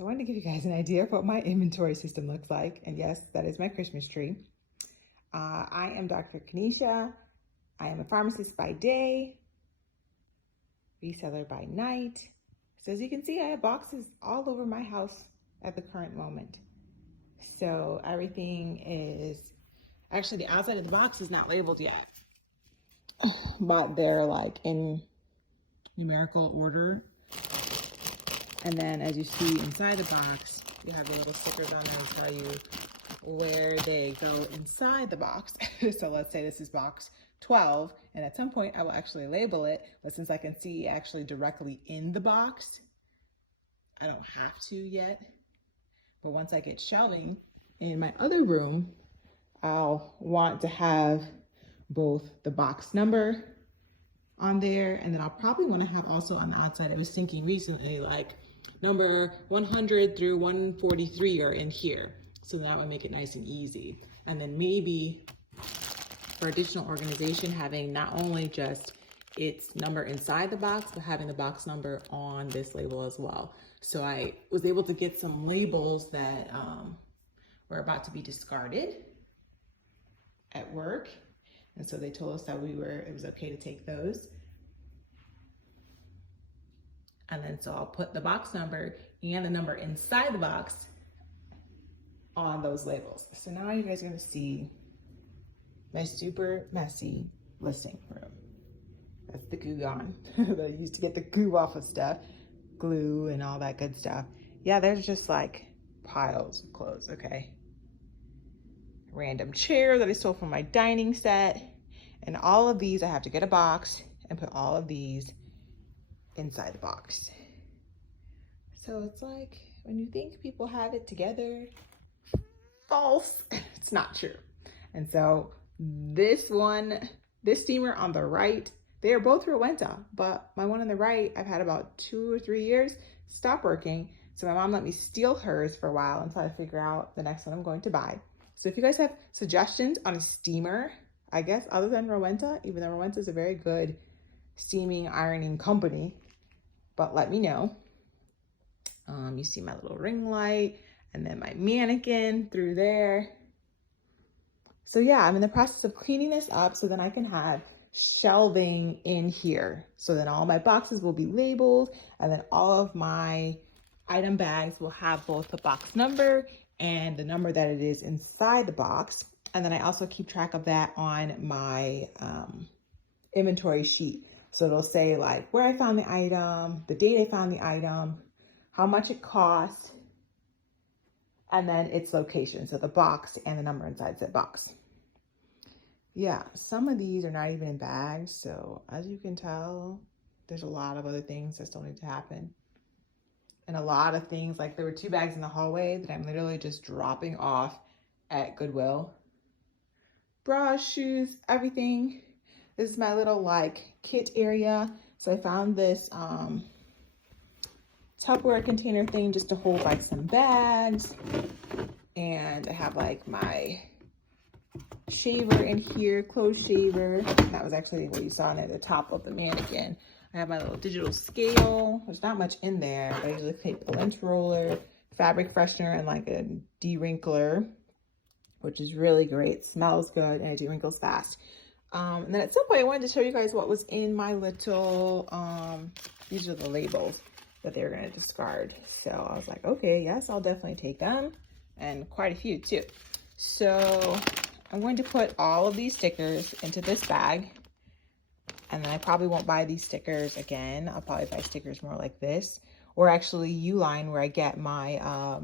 So I wanted to give you guys an idea of what my inventory system looks like. And yes, that is my Christmas tree. I am Dr. Kanisha. I am a pharmacist by day, reseller by night. So as you can see, I have boxes all over my house at the current moment. So everything is, actually the outside of the box is not labeled yet, but they're like in numerical order. And then as you see inside the box, you have the little stickers on there to tell you where they go inside the box. So let's say this is box 12, and at some point I will actually label it, but since I can see actually directly in the box, I don't have to yet. But once I get shelving in my other room, I'll want to have both the box number on there, and then I'll probably want to have also on the outside, I was thinking recently, like number 100 through 143 are in here. So that would make it nice and easy. And then maybe for additional organization, having not only just its number inside the box, but having the box number on this label as well. So I was able to get some labels that were about to be discarded at work. And so they told us that it was okay to take those. And then so I'll put the box number and the number inside the box on those labels. So now you guys are gonna see my super messy listing room. That's the goo gone. I used to get the goo off of stuff, glue and all that good stuff. Yeah, there's just like piles of clothes, okay? Random chair that I stole from my dining set. And all of these, I have to get a box and put all of these inside the box. So it's like, when you think people have it together, false, it's not true. And so this steamer on the right, they are both Rowenta, but my one on the right, I've had about 2 or 3 years, stopped working. So my mom let me steal hers for a while until I figure out the next one I'm going to buy. So if you guys have suggestions on a steamer, I guess other than Rowenta, even though Rowenta is a very good steaming ironing company, but let me know. You see my little ring light and then my mannequin through there. So yeah, I'm in the process of cleaning this up so then I can have shelving in here. So then all my boxes will be labeled, and then all of my item bags will have both the box number and the number that it is inside the box. And then I also keep track of that on my inventory sheet. So it'll say like where I found the item, the date I found the item, how much it cost, and then its location. So the box and the number inside that box. Yeah, some of these are not even in bags. So as you can tell, there's a lot of other things that still need to happen. And a lot of things, like there were 2 bags in the hallway that I'm literally just dropping off at Goodwill. Bras, shoes, everything. This is my little like kit area. So I found this Tupperware container thing just to hold like some bags. And I have like my shaver in here, clothes shaver. That was actually what you saw at the top of the mannequin. I have my little digital scale. There's not much in there, but I usually take a lint roller, fabric freshener, and like a de-wrinkler, which is really great. Smells good, and it de-wrinkles fast. And then at some point I wanted to show you guys what was in my little, these are the labels that they were gonna discard. So I was like, okay, yes, I'll definitely take them, and quite a few too. So I'm going to put all of these stickers into this bag, and then I probably won't buy these stickers again. I'll probably buy stickers more like this, or actually Uline, where I get my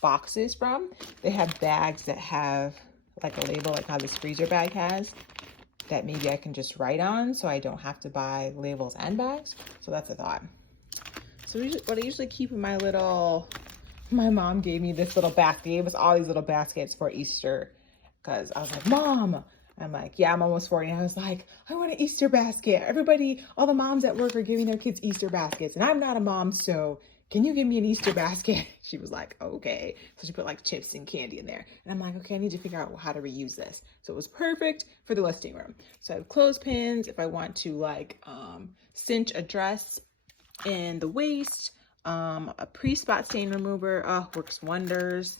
boxes from. They have bags that have like a label, like how this Frazier bag has, that maybe I can just write on so I don't have to buy labels and bags. So that's a thought. So what I usually keep in my mom gave me this little basket. They gave us all these little baskets for Easter, because I was like, Mom, I'm like, yeah, I'm almost 40. And I was like, I want an Easter basket. Everybody, all the moms at work are giving their kids Easter baskets, and I'm not a mom, so can you give me an Easter basket? She was like, okay. So she put like chips and candy in there. And I'm like, okay, I need to figure out how to reuse this. So it was perfect for the listing room. So I have clothespins if I want to like cinch a dress in the waist. A pre-spot stain remover, works wonders.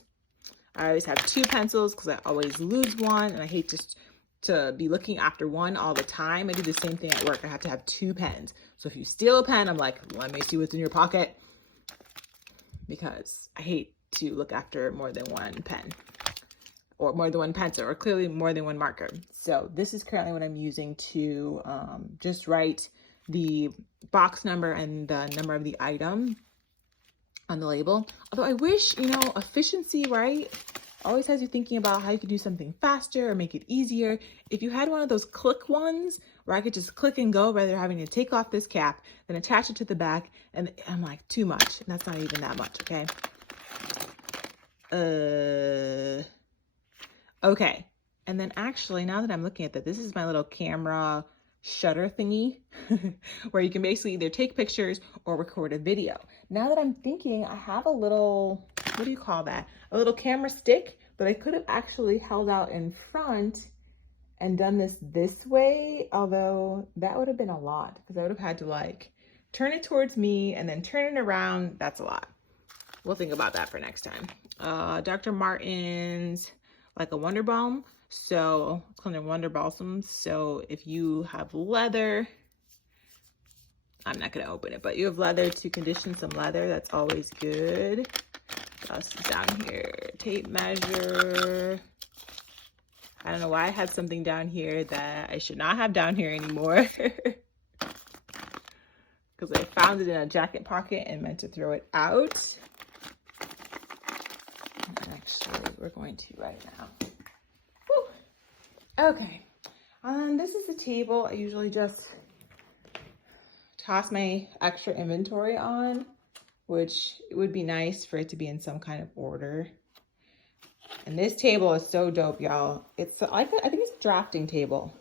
I always have 2 pencils because I always lose one, and I hate just to be looking after one all the time. I do the same thing at work. I have to have 2 pens. So if you steal a pen, I'm like, let me see what's in your pocket, because I hate to look after more than one pen or more than one pencil, or clearly more than one marker. So this is currently what I'm using to just write the box number and the number of the item on the label. Although I wish, you know, efficiency, right, always has you thinking about how you could do something faster or make it easier. If you had one of those click ones where I could just click and go rather than having to take off this cap, then attach it to the back, and I'm like, too much. And that's not even that much, okay? Okay. And then actually, now that I'm looking at that, this is my little camera shutter thingy where you can basically either take pictures or record a video. Now that I'm thinking, I have a little, what do you call that? A little camera stick, but I could have actually held out in front and done this way, although that would have been a lot because I would have had to like turn it towards me and then turn it around. That's a lot. We'll think about that for next time. Dr. Martin's like a Wonder Balm. So it's called a Wonder Balsam. So if you have leather, I'm not going to open it, but you have leather to condition some leather. That's always good. What else is down here? Tape measure. I don't know why I had something down here that I should not have down here anymore. Because I found it in a jacket pocket and meant to throw it out. Actually, we're going to right now. Okay, this is the table I usually just toss my extra inventory on, which it would be nice for it to be in some kind of order. And this table is so dope, y'all. It's like I think it's a drafting table,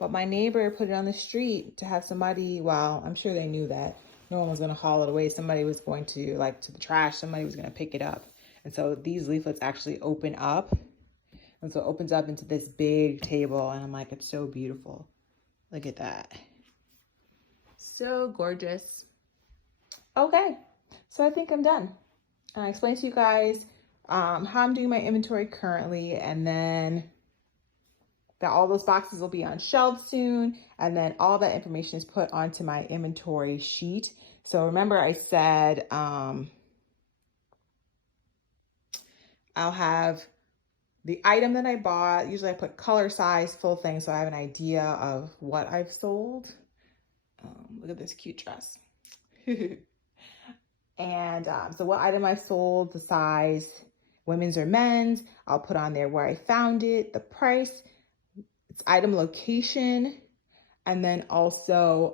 but my neighbor put it on the street to have somebody, well, I'm sure they knew that no one was going to haul it away. Somebody was going to, like, to the trash, somebody was going to pick it up. And so these leaflets actually open up. And so it opens up into this big table, and I'm like, it's so beautiful. Look at that. So gorgeous. Okay, so I think I'm done. And I explained to you guys how I'm doing my inventory currently, and then that all those boxes will be on shelves soon, and then all that information is put onto my inventory sheet. So remember I said I'll have the item that I bought. Usually I put color, size, full thing, so I have an idea of what I've sold. Look at this cute dress. And so what item I sold, the size, women's or men's. I'll put on there where I found it, the price, its item location, and then also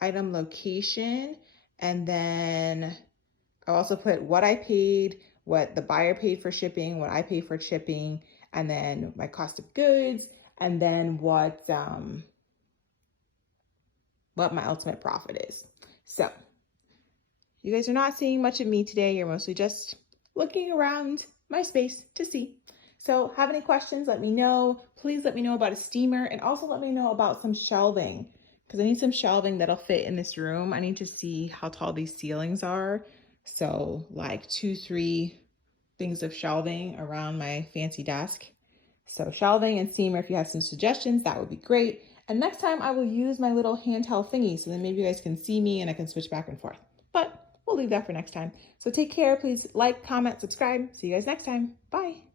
item location, and then I also put what I paid, what the buyer paid for shipping, what I paid for shipping, and then my cost of goods, and then what my ultimate profit is. So you guys are not seeing much of me today. You're mostly just looking around my space to see. So have any questions, let me know. Please let me know about a steamer, and also let me know about some shelving, because I need some shelving that'll fit in this room. I need to see how tall these ceilings are. So like 2-3 things of shelving around my fancy desk. So shelving and steamer, if you have some suggestions, that would be great. And next time I will use my little handheld thingy, so then maybe you guys can see me and I can switch back and forth. But we'll leave that for next time. So take care. Please like, comment, subscribe. See you guys next time. Bye.